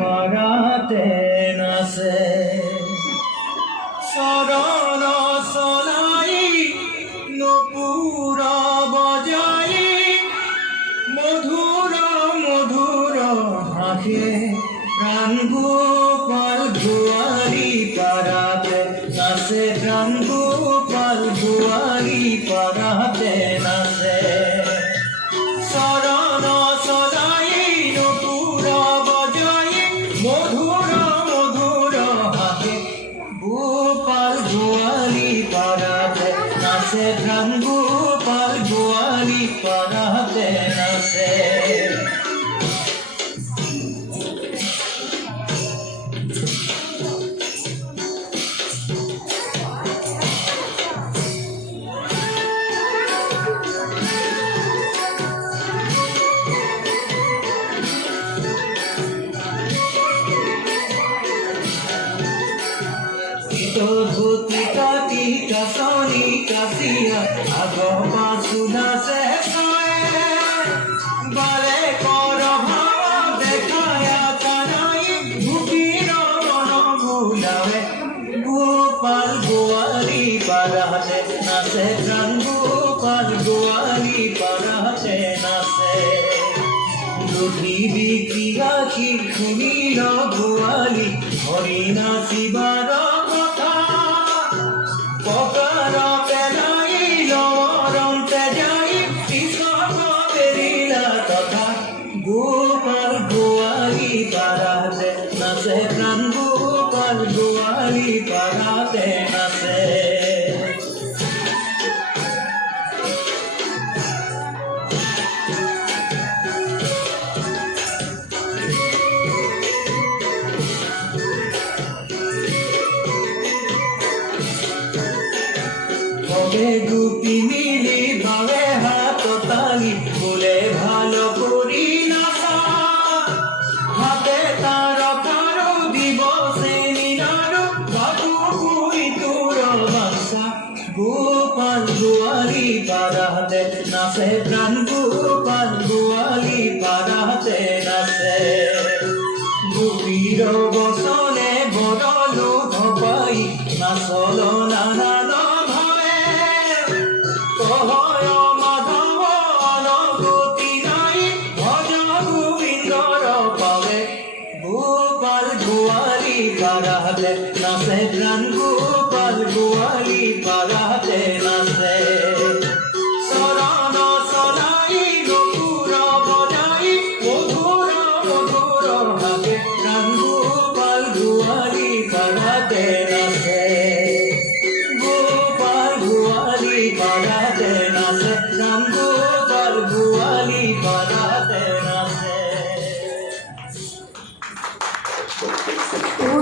পারাতে নাচে চরণ চলাই নপুর বজাই মধুর মধুর হাসে প্রাণ গোপাল দুয়ারি পারাতে নাচে প্রাণ গোপাল দুয়ারি পারাতে নাচে চরণ চলাই নপুর বজাই মধুর মধুর হাসে গোপাল দুয়ারি পারাতে নাচে প্রাণ গোপাল দুয়ারি পারাতে নাচে ধুতি কাটি কাসনি কাসিয়া আগ পাছুনা সে বালে কর হাওয়া দেখায়া কানাই ভুকির মন ভুলাবে গোপাল গোয়ালি পারাতে নাচে প্রাণ গোপাল গোয়ালি পারাতে নাচে লুঠি বিক্রি আখি শুনিল গোয়ালি হরি নাচিবার গোপাল গোয়ালি পারাতে নাচে প্রাণ গোপাল গোয়ালি পারাতে নাচে গোপী মিলি ভাবে হাত তালি বলে ভালো করি হাতে তার কারো দিবসে নিনারো বাবু কুই তোর বাসা গোপাল গোয়ালি পারাতে নাচে প্রাণ গোপাল গোয়ালি পারাতে নাচে গোপীর বসনে বড়লো ধপাই নাচল নানান ভাবে কহয় মাধব অনুভূতি নাই ভজ গোবিন্দর পাবে গোপাল গোয়ালি পারাতে নাচে প্রাণ গোপাল গোয়ালি পারাতে নাচে চরণ চলাই নপুর বজাই মধুর মধুর হাতে প্রাণ গোপাল গোয়ালি পারাতে